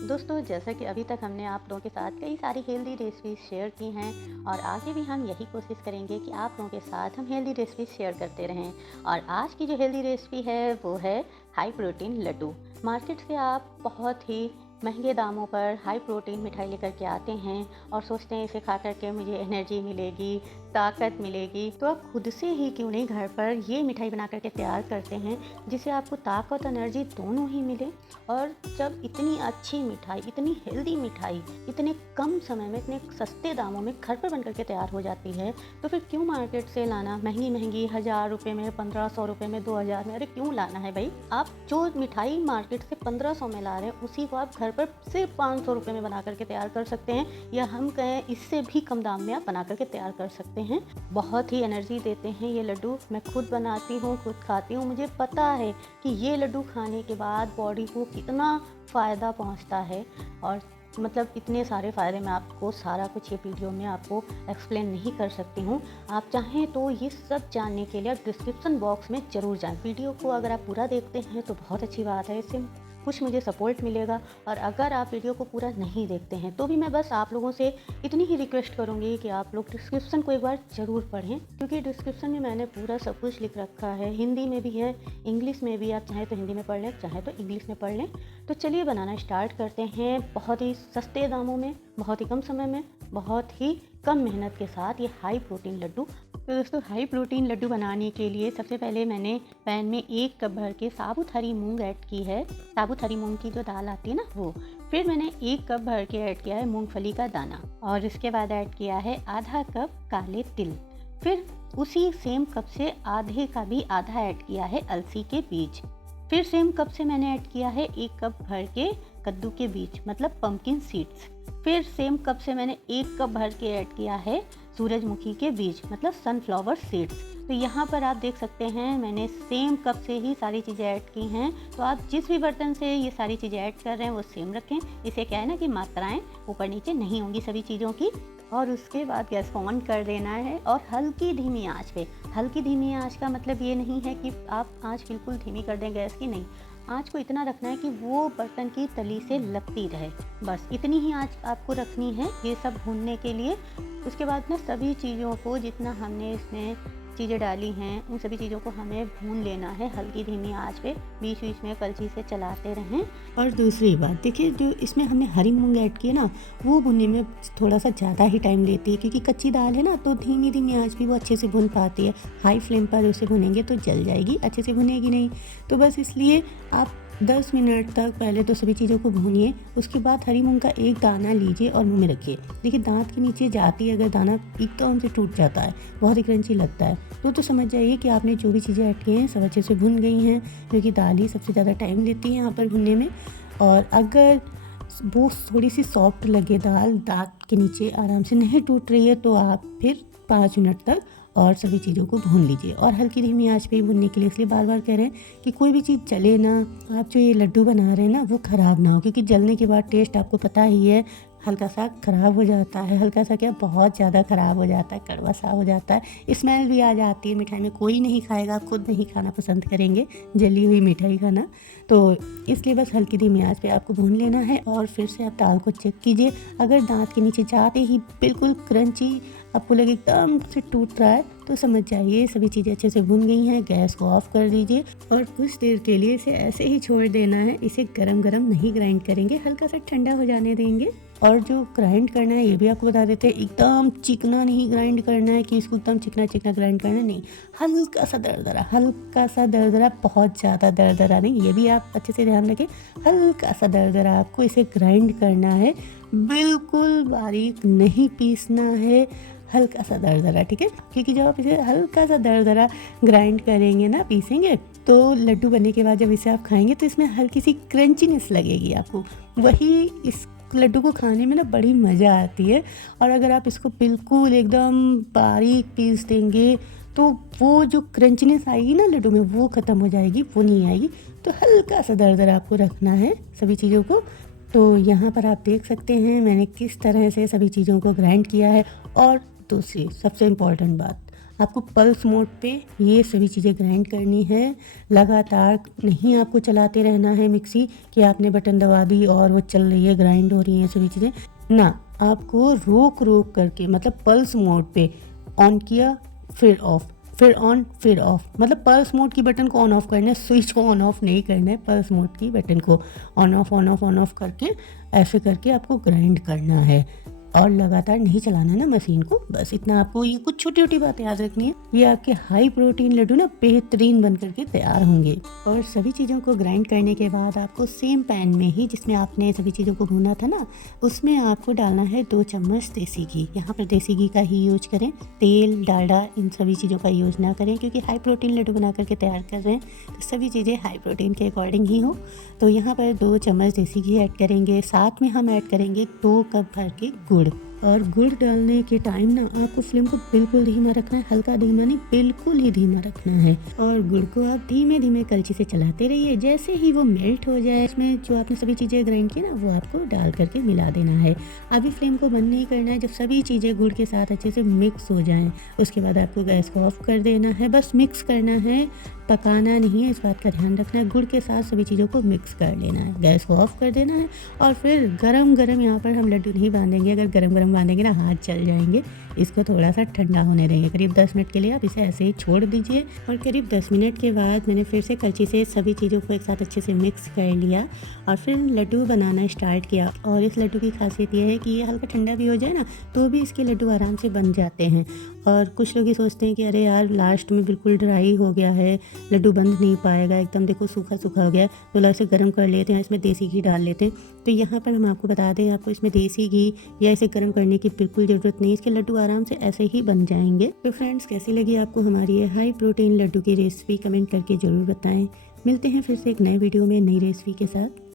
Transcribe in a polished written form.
दोस्तों, जैसा कि अभी तक हमने आप लोगों के साथ कई सारी हेल्दी रेसिपीज़ शेयर की हैं और आगे भी हम यही कोशिश करेंगे कि आप लोगों के साथ हम हेल्दी रेसिपीज़ शेयर करते रहें। और आज की जो हेल्दी रेसिपी है वो है हाई प्रोटीन लड्डू। मार्केट से आप बहुत ही महंगे दामों पर हाई प्रोटीन मिठाई लेकर के आते हैं और सोचते हैं इसे खा कर के मुझे एनर्जी मिलेगी, ताकत मिलेगी। तो आप खुद से ही क्यों नहीं घर पर ये मिठाई बना करके तैयार करते हैं जिससे आपको ताकत और एनर्जी दोनों ही मिले। और जब इतनी अच्छी मिठाई, इतनी हेल्दी मिठाई इतने कम समय में, इतने सस्ते दामों में घर पर बन करके तैयार हो जाती है, तो फिर क्यों मार्केट से लाना महंगी महंगी 1000 रुपये में, 1500 रुपये में, 2000 में। अरे क्यों लाना है भाई? आप जो मिठाई मार्केट से 1500 में ला रहे हैं उसी को आप घर पर सिर्फ 500 रुपये में बना करके तैयार कर सकते हैं, या हम कहें इससे भी कम दाम में आप बना करके तैयार कर सकते हैं। बहुत ही एनर्जी देते हैं ये लड्डू। मैं खुद बनाती हूँ, खुद खाती हूँ, मुझे पता है कि ये लड्डू खाने के बाद बॉडी को कितना फ़ायदा पहुँचता है। और मतलब इतने सारे फ़ायदे मैं आपको सारा कुछ ये वीडियो में आपको एक्सप्लेन नहीं कर सकती हूँ। आप चाहें तो ये सब जानने के लिए डिस्क्रिप्शन बॉक्स में ज़रूर जाएं। वीडियो को अगर आप पूरा देखते हैं तो बहुत अच्छी बात है, इससे कुछ मुझे सपोर्ट मिलेगा। और अगर आप वीडियो को पूरा नहीं देखते हैं तो भी मैं बस आप लोगों से इतनी ही रिक्वेस्ट करूँगी कि आप लोग डिस्क्रिप्शन को एक बार ज़रूर पढ़ें, क्योंकि डिस्क्रिप्शन में मैंने पूरा सब कुछ लिख रखा है। हिंदी में भी है, इंग्लिश में भी। आप चाहें तो हिंदी में पढ़ लें, चाहें तो इंग्लिश में पढ़ लें। तो चलिए बनाना स्टार्ट करते हैं। बहुत ही सस्ते दामों में, बहुत ही कम समय में, बहुत ही कम मेहनत के साथ ये हाई प्रोटीन लड्डू। तो दोस्तों, हाई प्रोटीन लड्डू बनाने के लिए सबसे पहले मैंने पैन में 1 कप भर के साबुत हरी मूंग ऐड की है। साबुत हरी मूंग की जो दाल आती है ना वो। फिर मैंने 1 कप भर के ऐड किया है मूंगफली का दाना, और इसके बाद ऐड किया है आधा कप काले तिल। फिर उसी सेम कप से आधे का भी आधा ऐड किया है अलसी के बीज। फिर सेम कप से मैंने ऐड किया है 1 कप भर के कद्दू के बीज, मतलब पम्पकिन सीड्स। फिर सेम कप से मैंने 1 कप भर के ऐड किया है सूरजमुखी के बीज, मतलब सनफ्लावर सीड्स। तो यहाँ पर आप देख सकते हैं मैंने सेम कप से ही सारी चीज़ें ऐड की हैं। तो आप जिस भी बर्तन से ये सारी चीज़ें ऐड कर रहे हैं वो सेम रखें। इसे क्या है ना कि मात्राएं ऊपर नीचे नहीं होंगी सभी चीज़ों की। और उसके बाद गैस को ऑन कर देना है और हल्की धीमी आंच पे। हल्की धीमी आंच का मतलब ये नहीं है कि आप आंच बिल्कुल धीमी कर दें गैस की, नहीं। आंच को इतना रखना है कि वो बर्तन की तली से लगती रहे, बस इतनी ही आंच आपको रखनी है ये सब भूनने के लिए। उसके बाद ना सभी चीज़ों को, जितना हमने इसमें चीज़ें डाली हैं उन सभी चीज़ों को हमें भून लेना है हल्की धीमी आंच पे। बीच बीच में कलछी से चलाते रहें। और दूसरी बात देखिए, जो इसमें हमने हरी मूंग ऐड की है ना, वो भुनने में थोड़ा सा ज़्यादा ही टाइम लेती है, क्योंकि कच्ची दाल है ना, तो धीमी धीमी आंच भी वो अच्छे से भुन पाती है। हाई फ्लेम पर उसे भुनेंगे तो जल जाएगी, अच्छे से भुनेगी नहीं। तो बस इसलिए आप 10 मिनट तक पहले तो सभी चीज़ों को भूनिए। उसके बाद हरी मूंग का एक दाना लीजिए और मुंह में रखिए। देखिए दांत के नीचे जाती है अगर दाना, एकदम से टूट जाता है, बहुत ही क्रंची लगता है। तो समझ जाइए कि आपने जो भी चीज़ें ऐड की हैं सब अच्छे से भुन गई हैं, क्योंकि दाल ही सबसे ज़्यादा टाइम लेती है यहाँ पर भुनने में। और अगर वो थोड़ी सी सॉफ्ट लगे दाल, दांत के नीचे आराम से नहीं टूट रही है, तो आप फिर 5 मिनट तक और सभी चीज़ों को भून लीजिए। और हल्की धीमी आंच पे ही भूनने के लिए इसलिए बार बार कह रहे हैं कि कोई भी चीज़ जले ना। आप जो ये लड्डू बना रहे हैं ना वो ख़राब ना हो, क्योंकि जलने के बाद टेस्ट आपको पता ही है, हल्का सा ख़राब हो जाता है। हल्का सा क्या, बहुत ज़्यादा ख़राब हो जाता है, कड़वा सा हो जाता है, स्मेल भी आ जाती है मिठाई में। कोई नहीं खाएगा, आप खुद नहीं खाना पसंद करेंगे जली हुई मिठाई खाना। तो इसलिए बस हल्की धीमी आंच पे आपको भून लेना है। और फिर से आप दाल को चेक कीजिए, अगर दांत के नीचे जाते ही बिल्कुल क्रंची आपको लगे एकदम से टूट रहा है, तो समझ जाइए सभी चीज़ें अच्छे से भुन गई हैं। गैस को ऑफ कर दीजिए और कुछ देर के लिए इसे ऐसे ही छोड़ देना है। इसे गरम गरम नहीं ग्राइंड करेंगे, हल्का सा ठंडा हो जाने देंगे। और जो ग्राइंड करना है ये भी आपको बता देते हैं, एकदम चिकना नहीं ग्राइंड करना है कि इसको एकदम चिकना चिकना ग्राइंड करना नहीं, हल्का सा दरदरा, हल्का सा दरदरा, बहुत ज़्यादा दरदरा नहीं। ये भी आप अच्छे से ध्यान रखें, हल्का सा दरदरा आपको इसे ग्राइंड करना है, बिल्कुल बारीक नहीं पीसना है, हल्का सा दरदरा, ठीक है। क्योंकि जब आप इसे हल्का सा दरदरा ग्राइंड करेंगे ना, पीसेंगे, तो लड्डू बनने के बाद जब इसे आप खाएंगे तो इसमें हल्की सी क्रंचीनेस लगेगी आपको। वही इस लड्डू को खाने में ना बड़ी मज़ा आती है। और अगर आप इसको बिल्कुल एकदम बारीक पीस देंगे तो वो जो क्रंचीनेस आएगी ना लड्डू में, वो ख़त्म हो जाएगी, वो नहीं आएगी। तो हल्का सा दरदरा आपको रखना है सभी चीज़ों को। तो यहाँ पर आप देख सकते हैं मैंने किस तरह से सभी चीज़ों को ग्राइंड किया है। और दूसरी सबसे इम्पॉर्टेंट बात, आपको पल्स मोड पे ये सभी चीज़ें ग्राइंड करनी है। लगातार नहीं आपको चलाते रहना है मिक्सी कि आपने बटन दबा दी और वो चल रही है, ग्राइंड हो रही है सभी चीज़ें ना। आपको रोक रोक करके मतलब पल्स मोड पे ऑन किया फिर ऑफ, फिर ऑन फिर ऑफ, मतलब पल्स मोड की बटन को ऑन ऑफ करना है, स्विच को ऑन ऑफ नहीं करना है। पल्स मोड की बटन को ऑन ऑफ करके ऐसे करके आपको ग्राइंड करना है और लगातार नहीं चलाना ना मशीन को। बस इतना आपको ये कुछ छोटी छोटी बातें याद रखनी है। ये आपके हाई प्रोटीन लड्डू ना बेहतरीन बन करके तैयार होंगे। और सभी चीज़ों को ग्राइंड करने के बाद आपको सेम पैन में ही जिसमें आपने सभी चीज़ों को भूना था ना, उसमें आपको डालना है 2 चम्मच देसी घी। यहाँ पर देसी घी का ही यूज करें, तेल डालडा इन सभी चीज़ों का यूज ना करें, क्योंकि हाई प्रोटीन लड्डू बना करके तैयार कर रहे हैं तो सभी चीज़ें हाई प्रोटीन के अकॉर्डिंग ही हो। तो यहाँ पर 2 चम्मच देसी घी ऐड करेंगे, साथ में हम ऐड करेंगे 2 कप भर के गुड़। और गुड़ डालने के टाइम ना आपको फ्लेम को बिल्कुल धीमा रखना है, हल्का धीमा नहीं, बिल्कुल ही धीमा रखना है। और गुड़ को आप धीमे धीमे कलछी से चलाते रहिए। जैसे ही वो मेल्ट हो जाए, इसमें जो आपने सभी चीज़ें ग्राइंड की ना वो आपको डाल करके मिला देना है। अभी फ्लेम को बंद नहीं करना है। जब सभी चीज़ें गुड़ के साथ अच्छे से मिक्स हो जाएं, उसके बाद आपको गैस को ऑफ कर देना है। बस मिक्स करना है, पकाना नहीं है, इस बात का ध्यान रखना है। गुड़ के साथ सभी चीज़ों को मिक्स कर लेना है, गैस को ऑफ कर देना है। और फिर गरम गरम यहाँ पर हम लड्डू नहीं बांधेंगे, अगर गरम गरम बांधेंगे ना हाथ जल जाएंगे। इसको थोड़ा सा ठंडा होने देंगे, करीब 10 मिनट के लिए आप इसे ऐसे ही छोड़ दीजिए। और करीब 10 मिनट के बाद मैंने फिर से कलछी से सभी चीज़ों को एक साथ अच्छे से मिक्स कर लिया और फिर लड्डू बनाना स्टार्ट किया। और इस लड्डू की खासियत यह है कि ये हल्का ठंडा भी हो जाए ना तो भी इसके लड्डू आराम से बन जाते हैं। और कुछ लोग ये सोचते हैं कि अरे यार लास्ट में बिल्कुल ड्राई हो गया है, लड्डू बंद नहीं पाएगा, एकदम देखो सूखा सूखा हो गया है, तो इसे गर्म कर लेते हैं, इसमें देसी घी डाल लेते हैं। तो यहाँ पर हम आपको बता दें, आपको इसमें देसी घी या इसे गर्म करने की बिल्कुल ज़रूरत नहीं, इसके लड्डू आराम से ऐसे ही बन जाएंगे। तो फ्रेंड्स, कैसी लगी आपको हमारी ये हाई प्रोटीन लड्डू की रेसिपी, कमेंट करके ज़रूर बताएं। मिलते हैं फिर से एक नए वीडियो में नई रेसिपी के साथ।